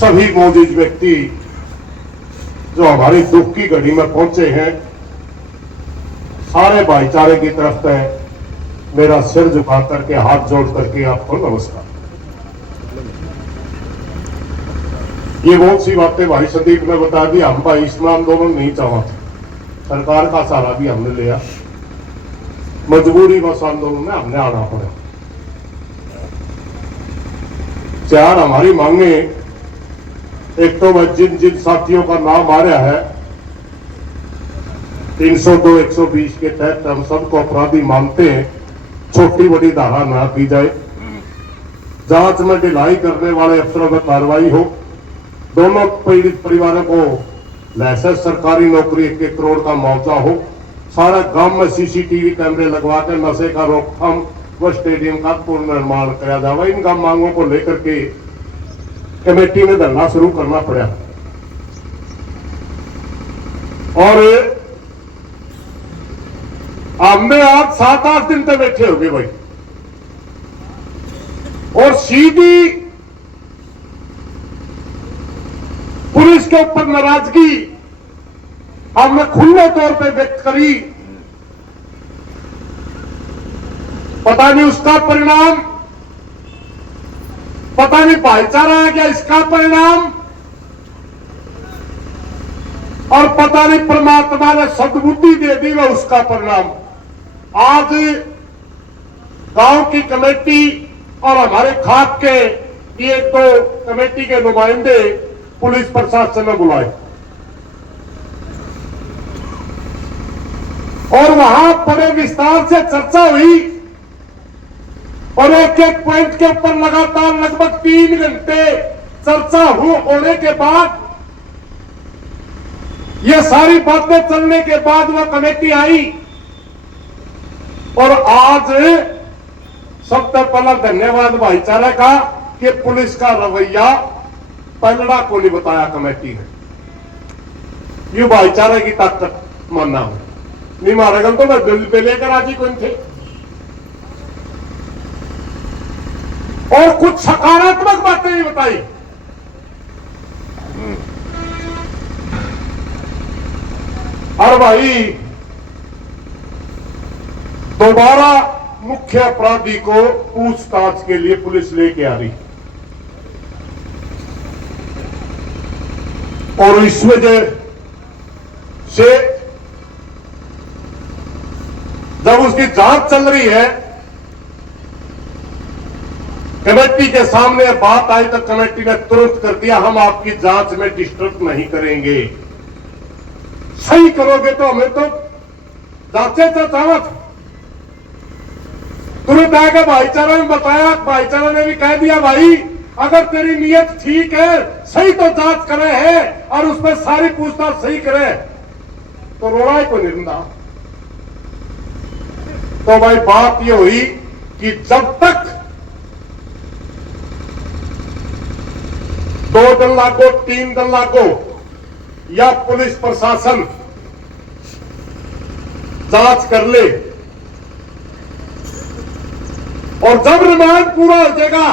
सभी मौजूद व्यक्ति जो हमारी दुख की घड़ी में पहुंचे हैं, सारे भाईचारे की तरफ से मेरा सिर झुका करके हाथ जोड़ करके आपको नमस्कार। ये बहुत सी बातें भाई संदीप ने बता दी। हम भाई इसमें आंदोलन नहीं चाहते थे, सरकार का सहारा भी हमने लिया, मजबूरी बस आंदोलन में हमने आना पड़ा। चार हमारी मांगे, एक तो मैं जिन जिन साथियों का नाम आ रहा है 302 120 के तहत हम सबको अपराधी मानते हैं, छोटी बड़ी धारा ना दी जाए, जांच में ढिलाई करने वाले अफसरों में कार्रवाई हो, दोनों पीड़ित परिवारों को लाइसेंस सरकारी नौकरी 1 करोड़ का मुआवजा हो, सारा गांव में सीसीटीवी कैमरे लगवा कर नशे का रोकथाम व स्टेडियम का पुनर्निर्माण किया जाए। इन मांगों को लेकर के कमेटी ने धरना शुरू करना पड़ा और हमने आज 7-8 दिन तक बैठे हो गए भाई, और सीधी पुलिस के ऊपर नाराजगी हमने खुले तौर पे व्यक्त करी। पता नहीं उसका परिणाम, पता नहीं भाईचारा है क्या इसका परिणाम, और पता नहीं परमात्मा ने सद्बुद्धि दे दी वह उसका परिणाम। आज गांव की कमेटी और हमारे खाप के ये 2 कमेटी के नुमाइंदे पुलिस प्रशासन ने बुलाए और वहां बड़े विस्तार से चर्चा हुई और एक पॉइंट के ऊपर लगातार लगभग 3 घंटे चर्चा होने के बाद, ये सारी बातें चलने के बाद वह कमेटी आई और आज सबसे पहला धन्यवाद भाईचारा का कि पुलिस का रवैया पलड़ा को नहीं बताया कमेटी ने। ये भाईचारे की ताकत मानना हो, नहीं मारेगा तो मैं दिल पे लेकर आज ही कौन थे। और कुछ सकारात्मक बातें भी बताई। और भाई दोबारा मुख्य अपराधी को पूछताछ के लिए पुलिस लेके आ रही और इस वजह से जब उसकी जांच चल रही है, कमेटी के सामने बात आई तो कमेटी ने तुरंत कर दिया, हम आपकी जांच में डिस्टर्ब नहीं करेंगे, सही करोगे तो हमें तो जांचे तो चाहत। तुरंत आगे भाईचारा ने बताया, भाईचारा ने भी कह दिया भाई अगर तेरी नीयत ठीक है, सही तो जांच करे है और उसमें सारी पूछताछ सही करे तो रोड़ा ही को निरंदा। तो भाई बात ये हुई कि जब तक 2 दिन लागो 3 दिन लागो या पुलिस प्रशासन जांच कर ले और जब रिमांड पूरा हो जाएगा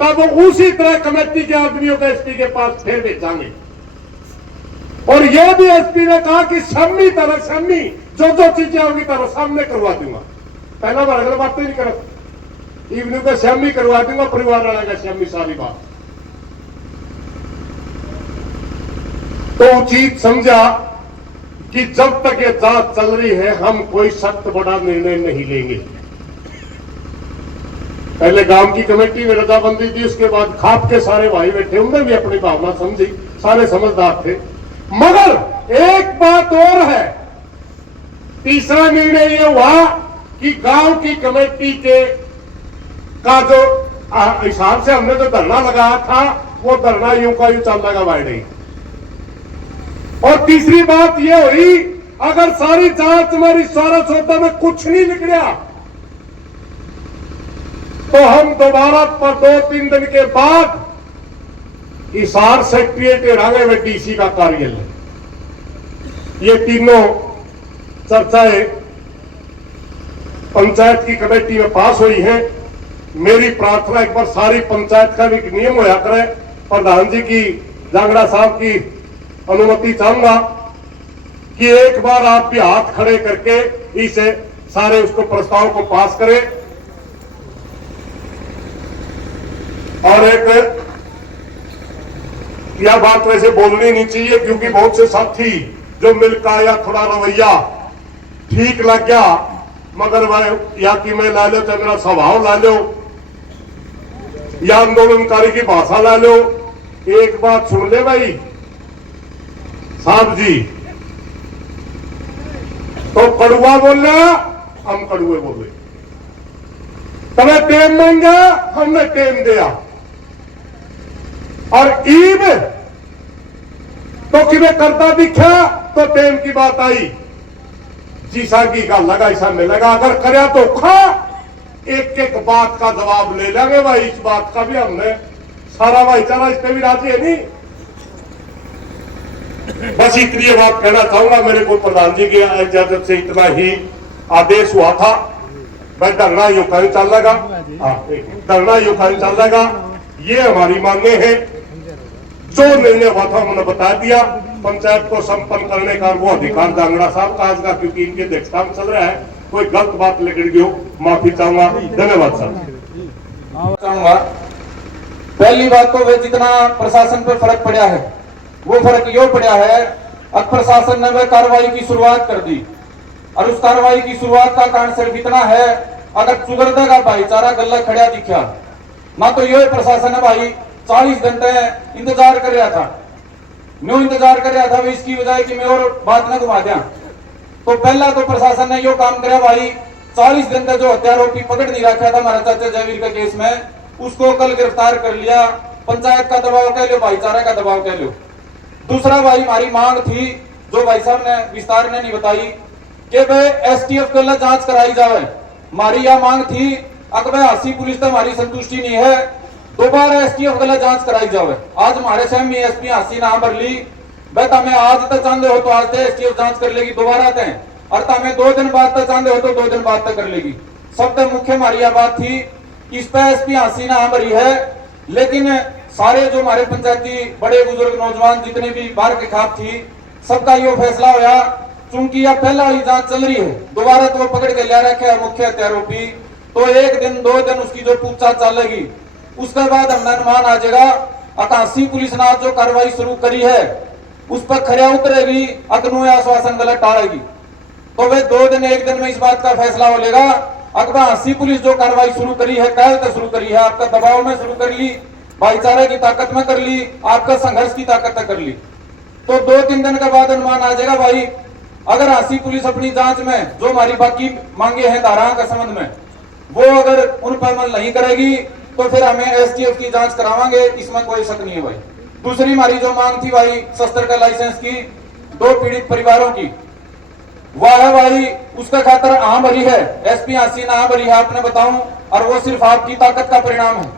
तब वो उसी तरह कमेटी के आदमियों को एसपी के पास फिर भेजांगे। और यह भी एसपी ने कहा कि सामनी जो चीजें होगी तरह सामने करवा दूंगा। पहला बार अगला बात तो नहीं कर, इवनिंग का शामी करवा दूंगा, परिवार वाला का शामी, सारी बात तो उचित समझा कि जब तक ये जांच चल रही है हम कोई सख्त बड़ा निर्णय नहीं लेंगे। पहले गांव की कमेटी में रजाबंदी थी, उसके बाद खाप के सारे भाई बैठे, उन्होंने भी अपनी भावना समझी, सारे समझदार थे। मगर एक बात और है, तीसरा निर्णय यह हुआ कि गांव की कमेटी के का जो हिसाब से हमने जो धरना लगाया था वो धरना यूं का यूं चल लगा बाढ़ रही। और तीसरी बात यह हुई अगर सारी जांच हमारी सारा सौदा में कुछ नहीं निकला तो हम दोबारा पर 2-3 दिन के बाद हिसार सेक्रेटरीट रांगे में डीसी का कार्यालय, ये तीनों चर्चाएं पंचायत की कमेटी में पास हुई है। मेरी प्रार्थना एक बार सारी पंचायत का भी नियम होया करे, प्रधान जी की जांगड़ा साहब की अनुमति चाहूंगा कि एक बार आप भी हाथ खड़े करके इसे सारे उसको प्रस्ताव को पास करें। और एक यह बात वैसे बोलनी नहीं चाहिए क्योंकि बहुत से साथी जो मिलका या थोड़ा रवैया ठीक लग गया, मगर वह या कि मैं ला लो, चाहे मेरा स्वभाव ला लो या आंदोलनकारी की भाषा ला लो। एक बात सुन ले भाई साहब जी, तो कड़ुआ बोल रहा, हम कड़ुए बोले, तुम्हें टेम मांगा, हमने टेम दिया। और ईब तो कि मैं करता दिखा तो टेम की बात आई, जीसा की का लगा ऐसा मिलेगा, अगर करया तो खा। एक एक बात का जवाब ले लेंगे भाई, इस बात का भी हमने सारा भाईचारा इस पे भी राजी है नहीं। बस इतनी बात कहना चाहूंगा, मेरे को प्रधान जी की इजाजत से इतना ही आदेश हुआ था। मैं धरना युकान चलेगा, धरना युकान चलेगा, ये हमारी मांगे हैं। जो निर्णय हुआ था उन्होंने बता दिया। पंचायत को संपन्न करने का वो अधिकार जांगड़ा साहब का आज का, क्योंकि इनके दीक्षांत में चल रहा है, कोई गलत बात लेकर गई हो माफी चाहूंगा। धन्यवाद सर। पहली बात तो वे जितना प्रशासन पर फर्क पड़ा है वो फर्क यो पड़ा है, अब प्रशासन ने वह कार्रवाई की शुरुआत कर दी और उस कार्रवाई की शुरुआत का कारण सिर्फ इतना है, अगर चुगरदा का भाईचारा गला खड़ा दिखा ना तो यो प्रशासन है भाई 40 घंटे इंतजार कर रहा था। न्यू इंतजार कर रहा था वो इसकी वजह कि मैं और बात न घुमा दिया। तो पहला तो प्रशासन ने यो काम कराया भाई, 40 घंटे जो हत्यारोपी पकड़ नहीं रखा था हमारा चाचा जयवीर का केस में, उसको कल गिरफ्तार कर लिया। पंचायत का दबाव कह लो, भाईचारा का दबाव कह लो। दूसरा भाई हमारी मांग थी जो भाई साहब ने विस्तार ने नहीं बताई कि भाई एसटीएफ को जांच कराई जाए। हमारी यह मांग थी, अगर हासी पुलिस तो हमारी संतुष्टि नहीं है, दोबारा एसटीएफ को जांच कराई जाए। आज हमारे स्वयं एसपी हासी नाम भर ली, बट हमें आज तक चाहते हो तो आज तक एसटीएफ जांच कर लेगी दोबारा तय, और हमें 2 दिन बाद तक चाहते हो तो 2 दिन बाद तक कर लेगी। सबसे मुख्य हमारी यह बात थी, इस पर एसपी हासी नाम भरी है, लेकिन सारे जो हमारे पंचायती बड़े बुजुर्ग नौजवान जितने भी बाहर के खाप थी, सबका यो फैसला हुआ, चूंकि यह पहला ही जांच चल रही है, दोबारा तो वो पकड़ के लिया रखे है मुख्य हत्यारोपी, तो 1 दिन 2 दिन उसकी जो पूछताछ चलेगी, उसके बाद हम अनुमान आ जाएगा। अकाशी पुलिस ने जो कार्रवाई शुरू करी है उस पर खरिया उतरेगी, अग्नु आश्वासन गलत टालेगी, तो वे 2 दिन 1 दिन में इस बात का फैसला हो लेगा। अकाशी पुलिस जो कार्रवाई शुरू करी है, कल तक शुरू करी है, आपका दबाव में शुरू कर ली, भाईचारे की ताकत में कर ली, आपका संघर्ष की ताकत में कर ली, तो 2-3 दिन के बाद अनुमान आ जाएगा भाई। अगर हासी पुलिस अपनी जांच में जो हमारी बाकी मांगे हैं धाराओं के संबंध में, वो अगर उन पर अमल नहीं करेगी तो फिर हमें एसटीएफ की जांच करावांगे, इसमें कोई शक नहीं है भाई। दूसरी हमारी जो मांग थी भाई शस्त्र का लाइसेंस की 2 पीड़ित परिवारों की, वह है भाई उसका खातर आम भरी है, एसपी हासी ने आम भरी है, आपने बताऊं, और वो सिर्फ आपकी ताकत का परिणाम है।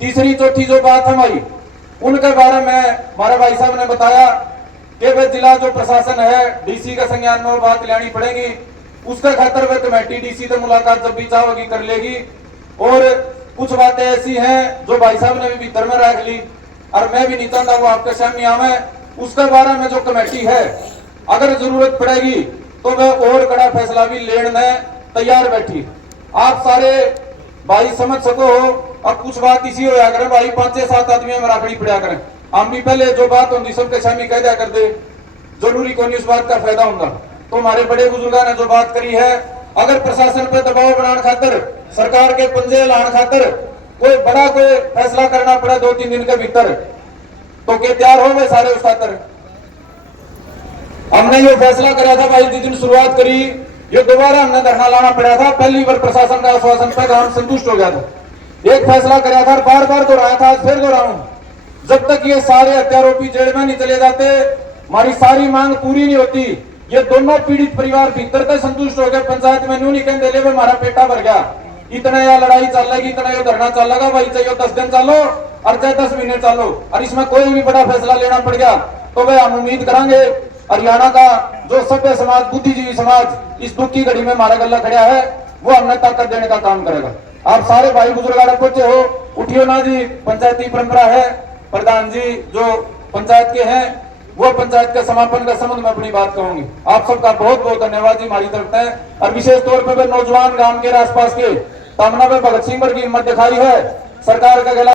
तीसरी चौथी जो बात है भाई, उनके बारे में हमारे भाई साहब ने बताया कि वह जिला जो प्रशासन है डीसी का संज्ञान में वो बात लानी पड़ेगी, उसका खातर वह कमेटी डीसी से मुलाकात जब भी चाहोगी कर लेगी। और कुछ बातें ऐसी हैं जो भाई साहब ने भी भीतर में रख ली और मैं भी नहीं चाहता वो आपके सामने आवे, उसके बारे में जो कमेटी है अगर जरूरत पड़ेगी तो वह और कड़ा फैसला भी लेने तैयार बैठी। आप सारे भाई समझ सको हो, अब कुछ बात इसी हो करें भाई, 5-7 आदमियों में राखड़ी पड़ा करें, हम भी पहले जो बात होती सबके सामने कह दिया कर दे, जरूरी कौन इस बात का फायदा होगा। तो हमारे बड़े बुजुर्गों ने जो बात करी है, अगर प्रशासन पर दबाव बनाने खातर, सरकार के पंजे लाने खातर कोई बड़ा कोई फैसला करना पड़ा 2-3 दिन के भीतर, तो क्या तैयार हो गए सारे उस खातर? हमने ये फैसला करा था भाई, जिस दिन शुरुआत करी ये दोबारा हमने धरना लाना पड़ा था। पहली बार प्रशासन का आश्वासन पर हम संतुष्ट हो गया था, एक फैसला कराया था, बार बार दोहराया था, आज फिर दोहराऊं, जब तक ये सारे हत्यारोपी जेल में नहीं चले जाते, हमारी सारी मांग पूरी नहीं होती। ये दोनों पीड़ित परिवार भीतर तक संतुष्ट हो गए, पंचायत में न्यू नहीं कहते ले हमारा पेटा भर गया, इतना यह लड़ाई चलेगी, इतना यह धरना चलेगा भाई, चाहिए 10 दिन चलो और चाहे 10 महीने चलो, और इसमें कोई भी बड़ा फैसला लेना पड़ गया तो भाई हम उम्मीद करेंगे हरियाणा का जो सभ्य समाज, बुद्धिजीवी समाज इस दुख की घड़ी में हमारा गला खड़ा है, वो हमें ताकत देने का काम करेगा। आप सारे भाई बुजुर्ग पहुंचे हो, उठियो ना जी, पंचायती परंपरा है, प्रधान जी जो पंचायत के हैं, वो पंचायत के समापन का संबंध में अपनी बात कहूंगी। आप सबका बहुत बहुत धन्यवाद जी हमारी तरफ से। और विशेष तौर पर नौजवान गांव के आसपास के तामना में भगत सिंह पर की हिम्मत दिखाई है, सरकार का गला